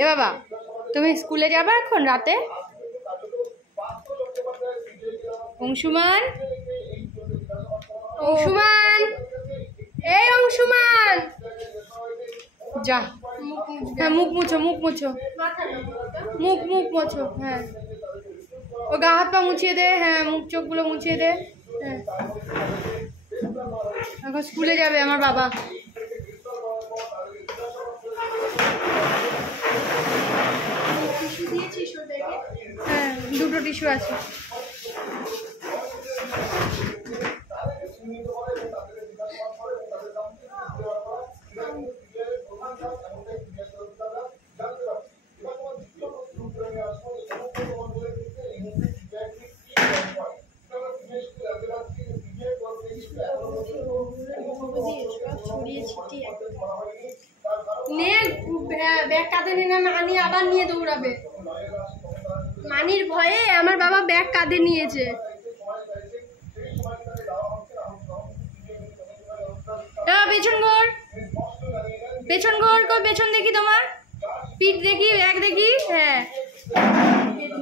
এ বাবা, তুমি স্কুলে যাবে এখন রাতে? অংশুমান, অংশুমান, এই অংশুমান, যা। হ্যাঁ, মুখ মুছো, মুখ মুছো, মুখ মুছো। হ্যাঁ, ও গা হাত পা মুছিয়ে দে। হ্যাঁ, মুখ চোখগুলো মুছিয়ে দে। হ্যাঁ, এখন স্কুলে যাবে আমার বাবা। হ্যাঁ, দুটো টিস্যু আছে। ব্যাগ কাঁধে নিয়ে মানি আবার নিয়ে দৌড়াবে। মানির ভয়ে আমার বাবা ব্যাগ কাঁধে নিয়েছে। পেছন ঘোর, পেছন ঘোর, কই পেছন দেখি তোমার, পিঠ দেখি, ব্যাগ দেখি। হ্যাঁ,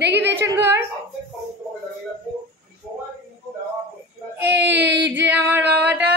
দেখি পেছন ঘোর। এই যে আমার বাবাটা।